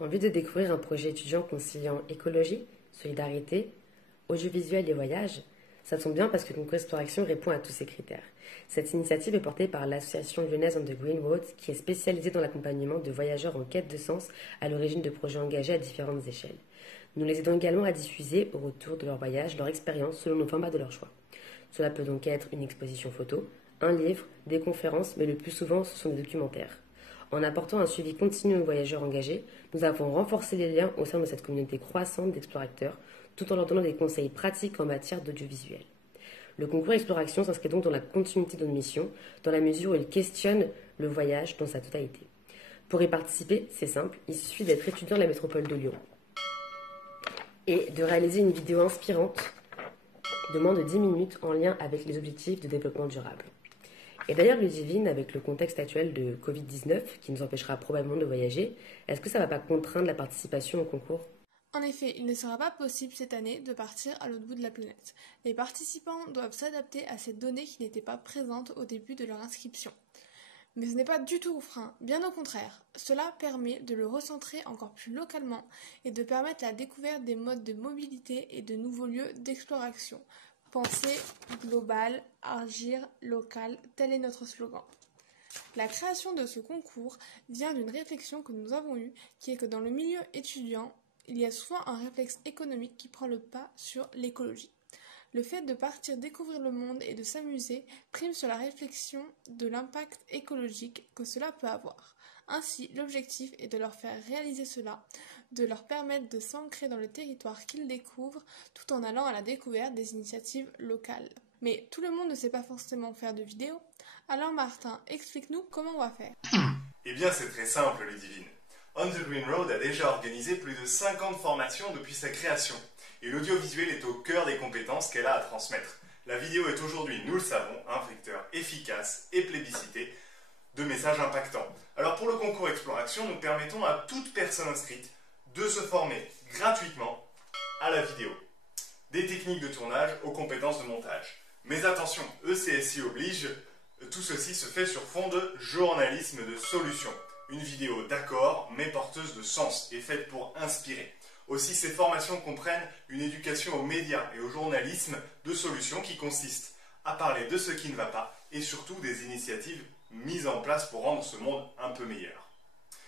Envie de découvrir un projet étudiant conciliant écologie, solidarité, audiovisuel et voyage? Ça tombe bien parce que Concours Exploration répond à tous ces critères. Cette initiative est portée par l'association lyonnaise On the Green Road qui est spécialisée dans l'accompagnement de voyageurs en quête de sens à l'origine de projets engagés à différentes échelles. Nous les aidons également à diffuser, au retour de leur voyage, leur expérience selon nos formats de leur choix. Cela peut donc être une exposition photo, un livre, des conférences, mais le plus souvent ce sont des documentaires. En apportant un suivi continu aux voyageurs engagés, nous avons renforcé les liens au sein de cette communauté croissante d'explorateurs, tout en leur donnant des conseils pratiques en matière d'audiovisuel. Le concours Exploration s'inscrit donc dans la continuité de nos missions, dans la mesure où il questionne le voyage dans sa totalité. Pour y participer, c'est simple, il suffit d'être étudiant de la métropole de Lyon et de réaliser une vidéo inspirante de moins de 10 minutes en lien avec les objectifs de développement durable. Et d'ailleurs, Ludivine, avec le contexte actuel de Covid-19, qui nous empêchera probablement de voyager, est-ce que ça ne va pas contraindre la participation au concours? En effet, il ne sera pas possible cette année de partir à l'autre bout de la planète. Les participants doivent s'adapter à ces données qui n'étaient pas présentes au début de leur inscription. Mais ce n'est pas du tout un frein, bien au contraire. Cela permet de le recentrer encore plus localement et de permettre la découverte des modes de mobilité et de nouveaux lieux d'exploration. Penser global, agir local, tel est notre slogan. La création de ce concours vient d'une réflexion que nous avons eue, qui est que dans le milieu étudiant, il y a souvent un réflexe économique qui prend le pas sur l'écologie. Le fait de partir découvrir le monde et de s'amuser prime sur la réflexion de l'impact écologique que cela peut avoir. Ainsi, l'objectif est de leur faire réaliser cela, de leur permettre de s'ancrer dans le territoire qu'ils découvrent tout en allant à la découverte des initiatives locales. Mais tout le monde ne sait pas forcément faire de vidéos. Alors Martin, explique-nous comment on va faire. Eh bien c'est très simple Ludivine. On the Green Road a déjà organisé plus de 50 formations depuis sa création. Et l'audiovisuel est au cœur des compétences qu'elle a à transmettre. La vidéo est aujourd'hui, nous le savons, un vecteur efficace et plébiscité de messages impactants. Alors pour le concours Exploration, nous permettons à toute personne inscrite de se former gratuitement à la vidéo. Des techniques de tournage aux compétences de montage. Mais attention, ECSI oblige, tout ceci se fait sur fond de journalisme de solution. Une vidéo d'accord, mais porteuse de sens et faite pour inspirer. Aussi, ces formations comprennent une éducation aux médias et au journalisme de solution qui consiste à parler de ce qui ne va pas et surtout des initiatives mises en place pour rendre ce monde un peu meilleur.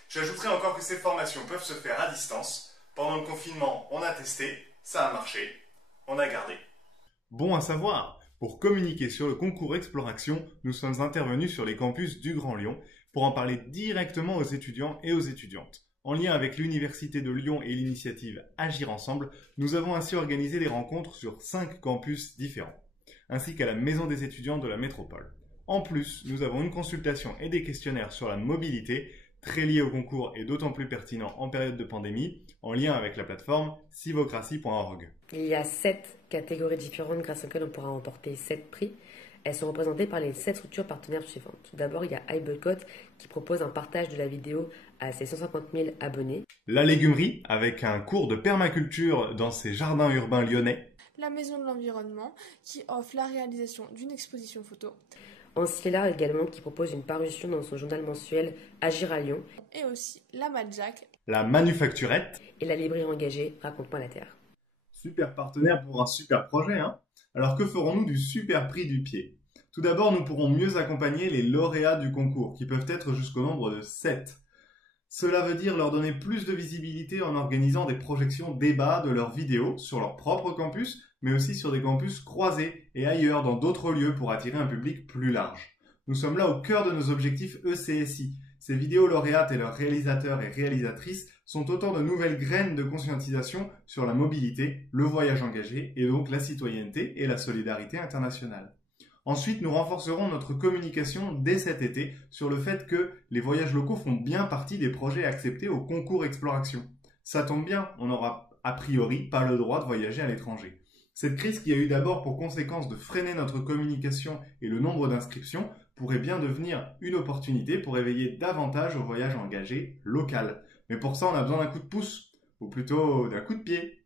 J'ajouterai encore que ces formations peuvent se faire à distance. Pendant le confinement, on a testé, ça a marché, on a gardé. Bon à savoir, pour communiquer sur le concours Exploration, nous sommes intervenus sur les campus du Grand Lyon pour en parler directement aux étudiants et aux étudiantes. En lien avec l'Université de Lyon et l'initiative Agir Ensemble, nous avons ainsi organisé des rencontres sur 5 campus différents, ainsi qu'à la Maison des étudiants de la métropole. En plus, nous avons une consultation et des questionnaires sur la mobilité, très liés au concours et d'autant plus pertinents en période de pandémie, en lien avec la plateforme civocratie.org. Il y a 7 catégories différentes grâce auxquelles on pourra remporter 7 prix. Elles sont représentées par les 7 structures partenaires suivantes. Tout d'abord, il y a iBoycott qui propose un partage de la vidéo à ses 150 000 abonnés. La légumerie, avec un cours de permaculture dans ses jardins urbains lyonnais. La Maison de l'Environnement qui offre la réalisation d'une exposition photo. Ancillard également qui propose une parution dans son journal mensuel Agir à Lyon. Et aussi la Madjack. La Manufacturette. Et la librairie engagée Raconte-moi la Terre. Super partenaire pour un super projet, hein? Alors que ferons-nous du super prix du pied? Tout d'abord, nous pourrons mieux accompagner les lauréats du concours, qui peuvent être jusqu'au nombre de 7. Cela veut dire leur donner plus de visibilité en organisant des projections débats de leurs vidéos sur leur propre campus, mais aussi sur des campus croisés et ailleurs dans d'autres lieux pour attirer un public plus large. Nous sommes là au cœur de nos objectifs ECSI. Ces vidéos lauréates et leurs réalisateurs et réalisatrices sont autant de nouvelles graines de conscientisation sur la mobilité, le voyage engagé et donc la citoyenneté et la solidarité internationale. Ensuite, nous renforcerons notre communication dès cet été sur le fait que les voyages locaux font bien partie des projets acceptés au concours Exploration. Ça tombe bien, on n'aura a priori pas le droit de voyager à l'étranger. Cette crise qui a eu d'abord pour conséquence de freiner notre communication et le nombre d'inscriptions pourrait bien devenir une opportunité pour éveiller davantage au voyage engagé local. Mais pour ça, on a besoin d'un coup de pouce, ou plutôt d'un coup de pied.